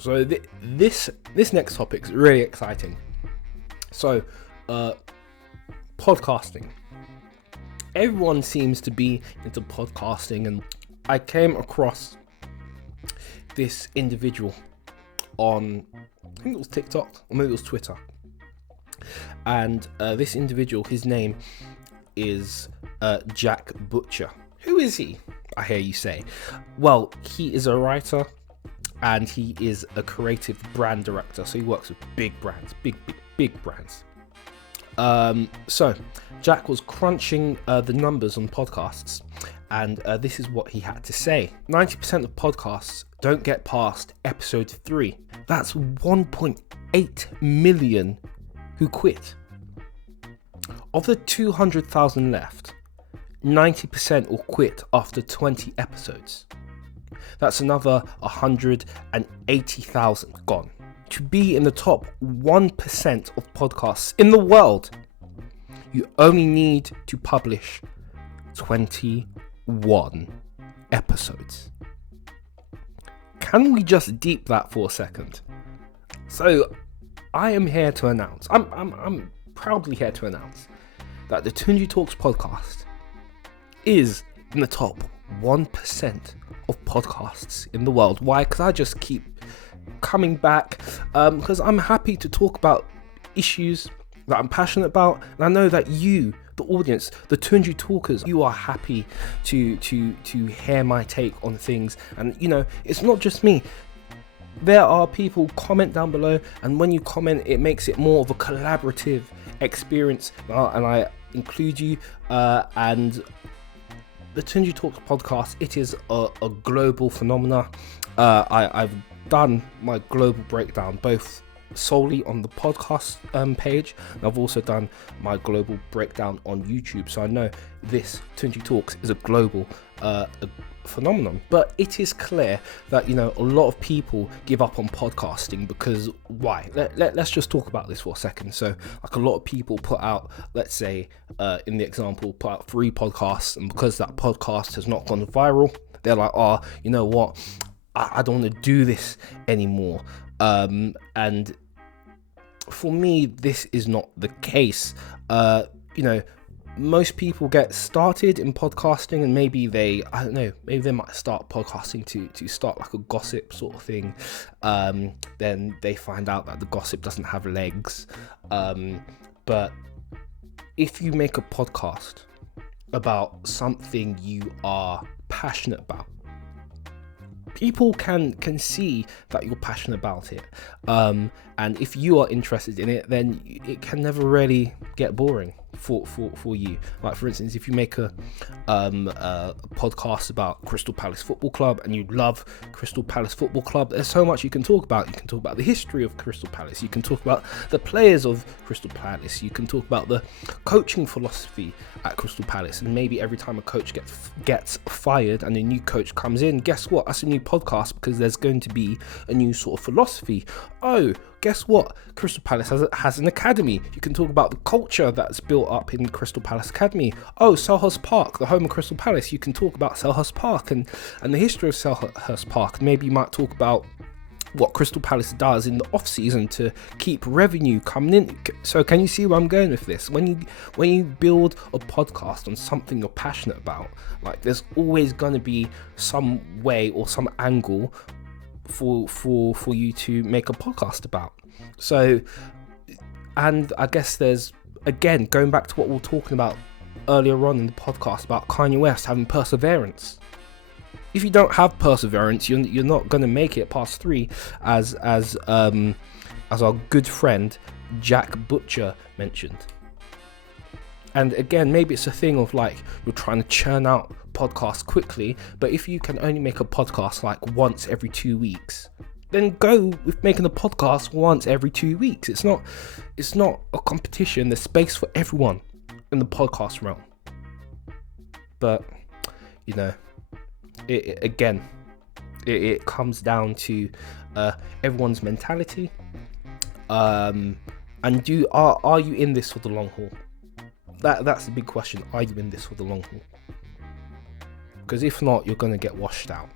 So this next topic is really exciting. So, podcasting. Everyone seems to be into podcasting, and I came across this individual on, I think it was TikTok, or maybe it was Twitter. And this individual, his name is Jack Butcher. Who is he? I hear you say. Well, he is a writer and he is a creative brand director. So he works with big brands, big brands. So Jack was crunching the numbers on podcasts, and this is what he had to say. 90% of podcasts don't get past episode 3. That's 1.8 million who quit. Of the 200,000 left, 90% will quit after 20 episodes. That's another 180,000 gone. To be in the top 1% of podcasts in the world, you only need to publish 21 episodes. Can we just deep that for a second? So, I am here to announce, I'm proudly here to announce that the tunjitalks podcast is in the top 1% of podcasts in the world. Why? Because I just keep coming back, because I'm happy to talk about issues that I'm passionate about, and I know that you, the audience, the Tunji talkers, you are happy to hear my take on things. And you know, it's not just me. There are people comment down below, and when you comment, it makes it more of a collaborative experience, and I include you. And the Tunji Talks podcast, it is a global phenomena. I've done my global breakdown both solely on the podcast page, and I've also done my global breakdown on YouTube. So I know this Tunji Talks is a global phenomenon, but it is clear that, you know, a lot of people give up on podcasting because why? Let's just talk about this for a second. So like, a lot of people put out, let's say in the example, put out 3 podcasts, and because that podcast has not gone viral, they're like, oh, you know what, I don't want to do this anymore. And for me, this is not the case. You know, most people get started in podcasting, and maybe they might start podcasting to start like a gossip sort of thing. Then they find out that the gossip doesn't have legs. But if you make a podcast about something you are passionate about, people can see that you're passionate about it, and if you are interested in it, then it can never really get boring for you. Like, for instance, if you make a podcast about Crystal Palace Football Club and you love Crystal Palace Football Club, there's so much you can talk about. You can talk about the history of Crystal Palace, you can talk about the players of Crystal Palace, you can talk about the coaching philosophy at Crystal Palace, and maybe every time a coach gets fired and a new coach comes in, guess what, that's a new podcast, because there's going to be a new sort of philosophy. Oh, guess what, Crystal Palace has an academy. You can talk about the culture that's built up in Crystal Palace Academy. Oh, Selhurst Park, the home of Crystal Palace, you can talk about Selhurst Park and the history of Selhurst Park. Maybe you might talk about what Crystal Palace does in the off season to keep revenue coming in. So can you see where I'm going with this? When you build a podcast on something you're passionate about, like, there's always going to be some way or some angle for you to make a podcast about. So, and I guess there's, again, going back to what we were talking about earlier on in the podcast about Kanye West having perseverance. If you don't have perseverance, you're not going to make it past 3, as our good friend Jack Butcher mentioned. And again, maybe it's a thing of like, you're trying to churn out podcasts quickly, but if you can only make a podcast like once every 2 weeks, then go with making a podcast once every 2 weeks. It's not a competition. There's space for everyone in the podcast realm. But, you know, it comes down to everyone's mentality. And are you in this for the long haul? That's the big question. Are you in this for the long haul? Because if not, you're going to get washed out.